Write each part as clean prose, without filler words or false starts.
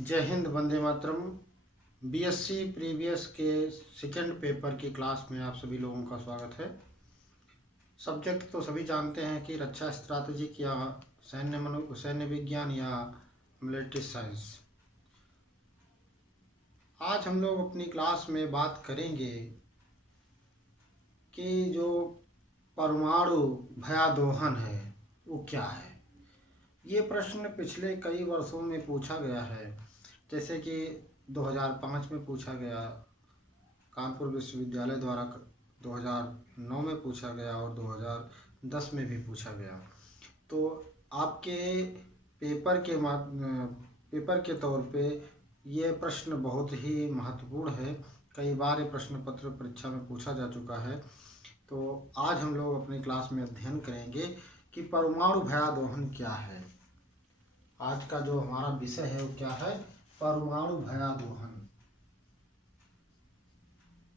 जय Hind, Vande Mataram. BSc previous के second paper की क्लास में आप सभी लोगों का स्वागत है। सब्जेक्ट तो सभी जानते हैं कि रक्षा स्ट्रैटेजिक या सैन्य विज्ञान या मिलिट्री साइंस। आज हम लोग अपनी क्लास में बात करेंगे कि जो परमाणु भयादोहन है वो क्या है। ये प्रश्न पिछले कई वर्षों में पूछा गया है, जैसे कि 2005 में पूछा गया, कानपुर विश्वविद्यालय द्वारा 2009 में पूछा गया और 2010 में भी पूछा गया। तो आपके पेपर के तौर पे ये प्रश्न बहुत ही महत्वपूर्ण है। कई बार ये प्रश्न पत्र परीक्षा में पूछा जा चुका है। तो आज हम लोग अपनी क्लास में अध्ययन करेंगे कि परमाणु भयादोहन क्या है। आज का जो हमारा विषय है वो क्या है? परमाणु भयादोहन।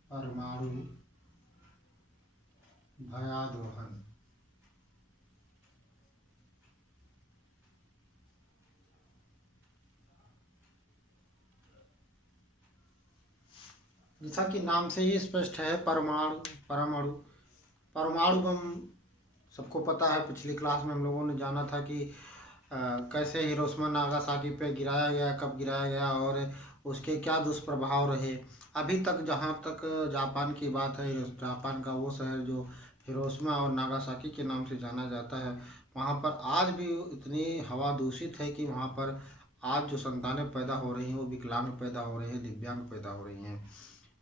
परमाणु भयादोहन। जैसा कि नाम से ही स्पष्ट है, परमाणु परमाणु परमाणु बम सबको पता है। पिछली क्लास में हम लोगों ने जाना था कि कैसे हिरोशिमा नागासाकी पे गिराया गया, कब गिराया गया और उसके क्या दुष्प्रभाव रहे। अभी तक जहाँ तक जापान की बात है, जापान का वो शहर जो हिरोशिमा और नागासाकी के नाम से जाना जाता है, वहाँ पर आज भी इतनी हवा दूषित है कि वहाँ पर आज जो संतानें पैदा हो रही हैं वो विकलांग पैदा हो रही हैं, दिव्यांग पैदा हो रही हैं।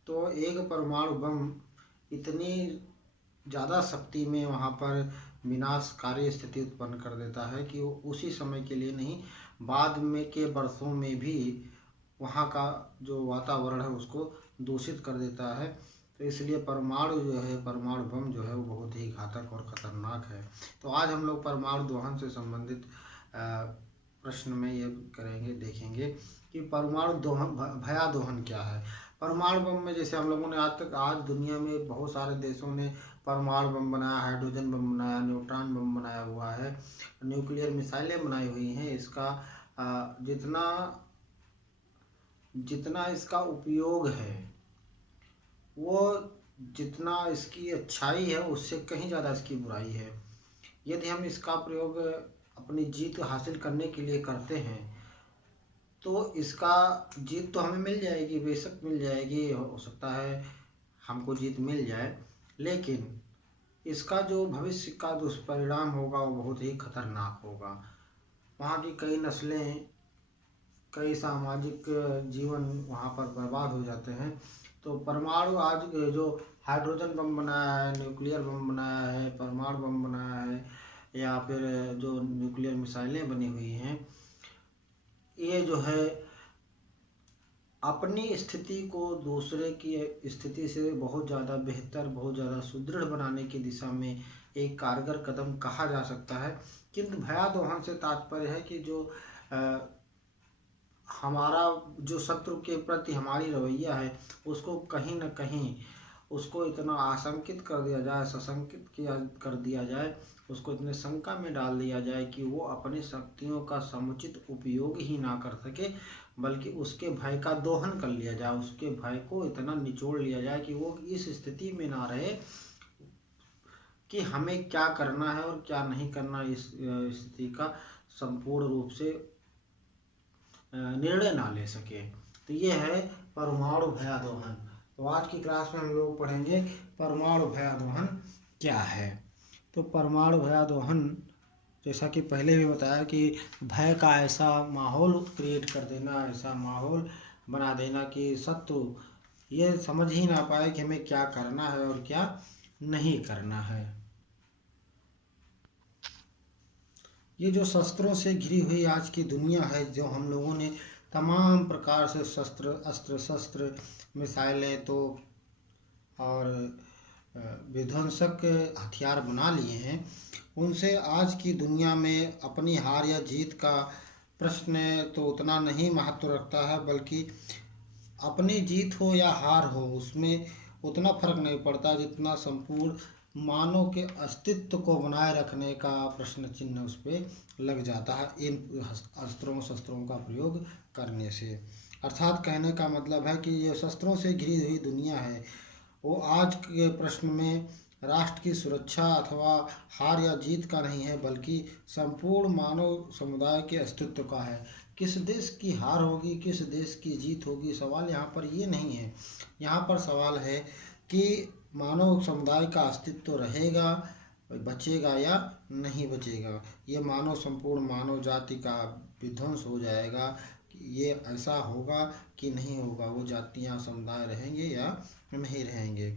तो एक परमाणु बम इतनी ज़्यादा शक्ति में वहाँ पर विनाशकारी स्थिति उत्पन्न कर देता है कि वो उसी समय के लिए नहीं, बाद में के वर्षों में भी वहाँ का जो वातावरण है उसको दूषित कर देता है। तो इसलिए परमाणु बम जो है वो बहुत ही घातक और ख़तरनाक है। तो आज हम लोग परमाणु दोहन से संबंधित प्रश्न में ये देखेंगे कि परमाणु दोहन भयादोहन क्या है। परमाणु बम में जैसे हम लोगों ने आज दुनिया में बहुत सारे देशों ने परमाणु बम बनाया, हाइड्रोजन बम बनाया, न्यूट्रॉन बम बनाया हुआ है, न्यूक्लियर मिसाइलें बनाई हुई हैं। इसका जितना इसका उपयोग है वो जितना इसकी अच्छाई है उससे कहीं ज़्यादा इसकी बुराई है। यदि हम इसका प्रयोग अपनी जीत हासिल करने के लिए करते हैं तो इसका जीत तो हमें मिल जाएगी, बेशक मिल जाएगी, हो सकता है हमको जीत मिल जाए, लेकिन इसका जो भविष्य का दुष्परिणाम होगा वो बहुत ही खतरनाक होगा। वहाँ की कई नस्लें, कई सामाजिक जीवन वहाँ पर बर्बाद हो जाते हैं। तो परमाणु आज जो हाइड्रोजन बम बनाया है, न्यूक्लियर बम बनाया है, परमाणु बम बनाया है या फिर जो न्यूक्लियर मिसाइलें बनी हुई हैं, ये जो है अपनी स्थिति को दूसरे की स्थिति से बहुत ज़्यादा बेहतर, बहुत ज़्यादा सुदृढ़ बनाने की दिशा में एक कारगर कदम कहा जा सकता है। किंतु भयादोहन से तात्पर्य है कि जो हमारा जो शत्रु के प्रति हमारी रवैया है उसको कहीं न कहीं उसको इतना आशंकित कर दिया जाए, सशंकित कर दिया जाए, उसको इतने शंका में डाल दिया जाए कि वो अपनी शक्तियों का समुचित उपयोग ही ना कर सके, बल्कि उसके भय का दोहन कर लिया जाए, उसके भय को इतना निचोड़ लिया जाए कि वो इस स्थिति में ना रहे कि हमें क्या करना है और क्या नहीं करना। इस स्थिति का संपूर्ण रूप से निर्णय ना ले सके। तो ये है परमाणु भयादोहन। तो आज की क्लास में हम लोग पढ़ेंगे परमाणु भयादोहन क्या है। तो परमाणु भयादोहन, जैसा कि पहले भी बताया कि भय का ऐसा माहौल क्रिएट कर देना, ऐसा माहौल बना देना कि शत्रु ये समझ ही ना पाए कि हमें क्या करना है और क्या नहीं करना है। ये जो शस्त्रों से घिरी हुई आज की दुनिया है, जो हम लोगों ने तमाम प्रकार से अस्त्र शस्त्र, मिसाइलें तो और विध्वंसक हथियार बना लिए हैं, उनसे आज की दुनिया में अपनी हार या जीत का प्रश्न तो उतना नहीं महत्व रखता है, बल्कि अपनी जीत हो या हार हो उसमें उतना फर्क नहीं पड़ता जितना संपूर्ण मानव के अस्तित्व को बनाए रखने का प्रश्न चिन्ह उस पर लग जाता है इन अस्त्रों शस्त्रों का प्रयोग करने से। अर्थात कहने का मतलब है कि ये शस्त्रों से घिरी हुई दुनिया है वो आज के प्रश्न में राष्ट्र की सुरक्षा अथवा हार या जीत का नहीं है, बल्कि संपूर्ण मानव समुदाय के अस्तित्व का है। किस देश की हार होगी, किस देश की जीत होगी, सवाल यहाँ पर ये नहीं है। यहाँ पर सवाल है कि मानव समुदाय का अस्तित्व रहेगा, बचेगा या नहीं बचेगा। ये मानव संपूर्ण मानव जाति का विध्वंस हो जाएगा, ये ऐसा होगा कि नहीं होगा, वो जातियाँ समुदाय रहेंगे या नहीं रहेंगे।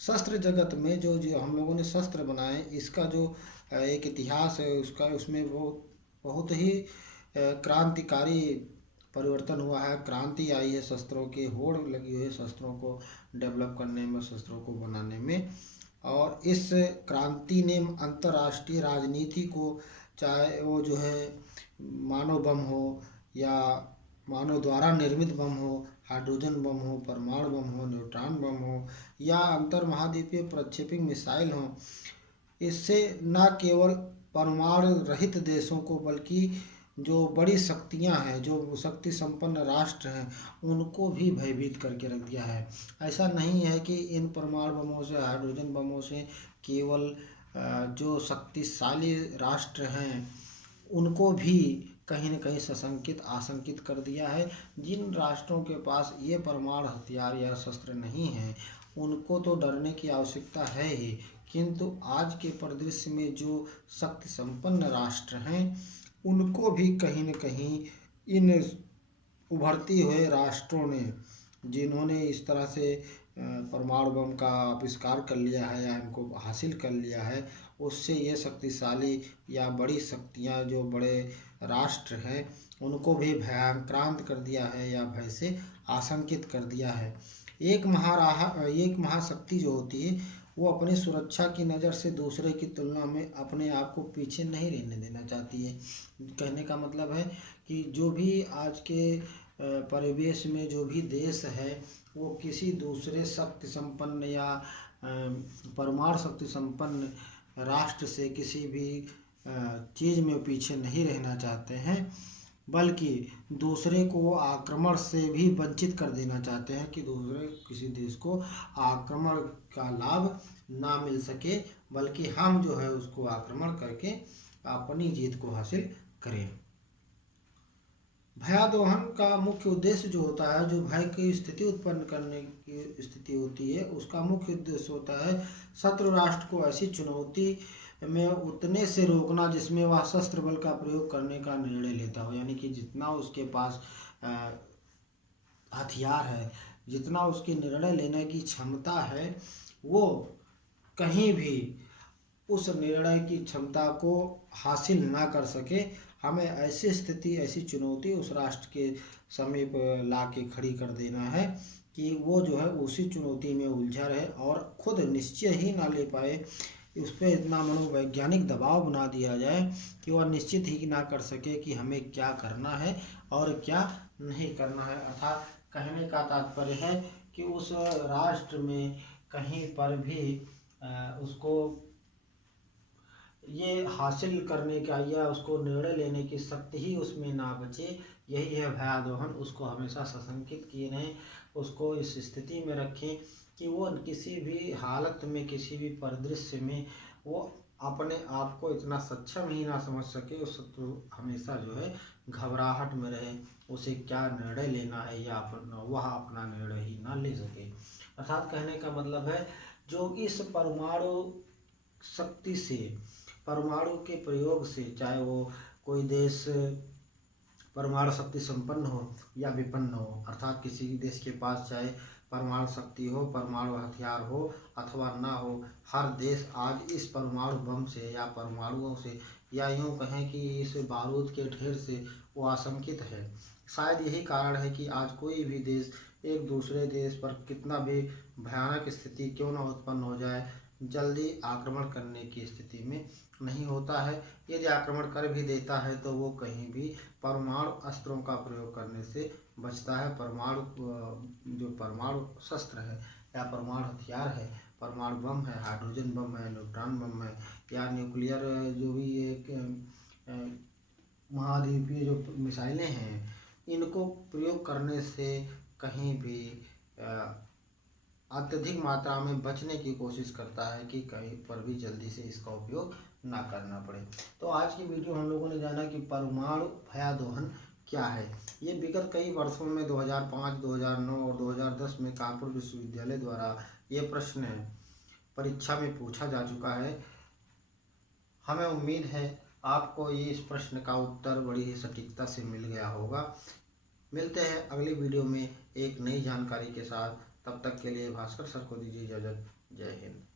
शस्त्र जगत में जो जो हम लोगों ने शस्त्र बनाए, इसका जो एक इतिहास है उसका, उसमें वो बहुत ही क्रांतिकारी परिवर्तन हुआ है। क्रांति आई है, शस्त्रों की होड़ लगी हुई है शस्त्रों को डेवलप करने में, शस्त्रों को बनाने में। और इस क्रांति ने अंतर्राष्ट्रीय राजनीति को, चाहे वो जो है मानव बम हो या मानव द्वारा निर्मित बम हो, हाइड्रोजन बम हो, परमाणु बम हो, न्यूट्रॉन बम हो या अंतर महाद्वीपीय प्रक्षेपी मिसाइल हो, इससे न केवल परमाणु रहित देशों को बल्कि जो बड़ी शक्तियां हैं, जो शक्ति संपन्न राष्ट्र हैं, उनको भी भयभीत करके रख दिया है। ऐसा नहीं है कि इन परमाणु बमों से, हाइड्रोजन बमों से केवल जो शक्तिशाली राष्ट्र हैं उनको भी कहीं न कहीं सशंकित आशंकित कर दिया है। जिन राष्ट्रों के पास ये परमाणु हथियार या शस्त्र नहीं हैं उनको तो डरने की आवश्यकता है ही, किंतु आज के परिदृश्य में जो शक्ति संपन्न राष्ट्र हैं उनको भी कहीं न कहीं इन उभरती हुए राष्ट्रों ने, जिन्होंने इस तरह से परमाणु बम का आविष्कार कर लिया है या इनको हासिल कर लिया है, उससे ये शक्तिशाली या बड़ी शक्तियाँ जो बड़े राष्ट्र हैं उनको भी भयाक्रांत कर दिया है या भय से आशंकित कर दिया है। एक महाशक्ति जो होती है वो अपनी सुरक्षा की नज़र से दूसरे की तुलना में अपने आप को पीछे नहीं रहने देना चाहती है। कहने का मतलब है कि जो भी आज के परिवेश में जो भी देश है वो किसी दूसरे शक्ति संपन्न या परमाणु शक्ति संपन्न राष्ट्र से किसी भी चीज़ में पीछे नहीं रहना चाहते हैं, बल्कि दूसरे को वो आक्रमण से भी वंचित कर देना चाहते हैं कि दूसरे किसी देश को आक्रमण का लाभ ना मिल सके, बल्कि हम जो है उसको आक्रमण करके अपनी जीत को हासिल करें। भयादोहन का मुख्य उद्देश्य जो होता है, जो भय की स्थिति उत्पन्न करने की स्थिति होती है, उसका मुख्य उद्देश्य होता है शत्रु राष्ट्र को ऐसी चुनौती में उतने से रोकना जिसमें वह शस्त्र बल का प्रयोग करने का निर्णय लेता हो। यानी कि जितना उसके पास हथियार है, जितना उसकी निर्णय लेने की क्षमता है, वो कहीं भी उस निर्णय की क्षमता को हासिल ना कर सके। हमें ऐसी स्थिति, ऐसी चुनौती उस राष्ट्र के समीप ला के खड़ी कर देना है कि वो जो है उसी चुनौती में उलझा रहे और खुद निश्चय ही ना ले पाए। उस पर इतना मनोवैज्ञानिक दबाव बना दिया जाए कि वह निश्चित ही ना कर सके कि हमें क्या करना है और क्या नहीं करना है। अर्थात कहने का तात्पर्य है कि उस राष्ट्र में कहीं पर भी उसको ये हासिल करने का या उसको निर्णय लेने की शक्ति ही उसमें ना बचे। यही है भयादोहन। उसको हमेशा सशंकित किए रहें, उसको इस स्थिति में रखें कि वो किसी भी हालत में, किसी भी परिदृश्य में वो अपने आप को इतना सक्षम ही ना समझ सके। उस शत्रु हमेशा जो है घबराहट में रहे, उसे क्या निर्णय लेना है या वह अपना निर्णय ही ना ले सके। अर्थात कहने का मतलब है जो इस परमाणु शक्ति से, परमाणु के प्रयोग से, चाहे वो कोई देश परमाणु शक्ति संपन्न हो या विपन्न हो, अर्थात किसी देश के पास चाहे परमाणु शक्ति हो, परमाणु हथियार हो अथवा ना हो, हर देश आज इस परमाणु बम से या परमाणुओं से या यूँ कहें कि इस बारूद के ढेर से वो आशंकित है। शायद यही कारण है कि आज कोई भी देश एक दूसरे देश पर कितना भी भयानक स्थिति क्यों ना उत्पन्न हो जाए, जल्दी आक्रमण करने की स्थिति में नहीं होता है। यदि आक्रमण कर भी देता है तो वो कहीं भी परमाणु अस्त्रों का प्रयोग करने से बचता है। परमाणु जो परमाणु शस्त्र है या परमाणु हथियार है, परमाणु बम है, हाइड्रोजन बम है, न्यूट्रॉन बम है, या न्यूक्लियर जो भी एक महाद्वीपीय जो मिसाइलें हैं, इनको प्रयोग करने से कहीं भी अत्यधिक मात्रा में बचने की कोशिश करता है कि कहीं पर भी जल्दी से इसका उपयोग ना करना पड़े। तो आज की वीडियो हम लोगों ने जाना कि परमाणु भयादोहन क्या है। ये विगत कई वर्षों में 2005, 2009 और 2010 में कानपुर विश्वविद्यालय द्वारा ये प्रश्न परीक्षा में पूछा जा चुका है। हमें उम्मीद है आपको ये इस प्रश्न का उत्तर बड़ी ही सटीकता से मिल गया होगा। मिलते हैं अगली वीडियो में एक नई जानकारी के साथ। तब तक के लिए भास्कर सर को दीजिए इजाज़त। जय हिंद।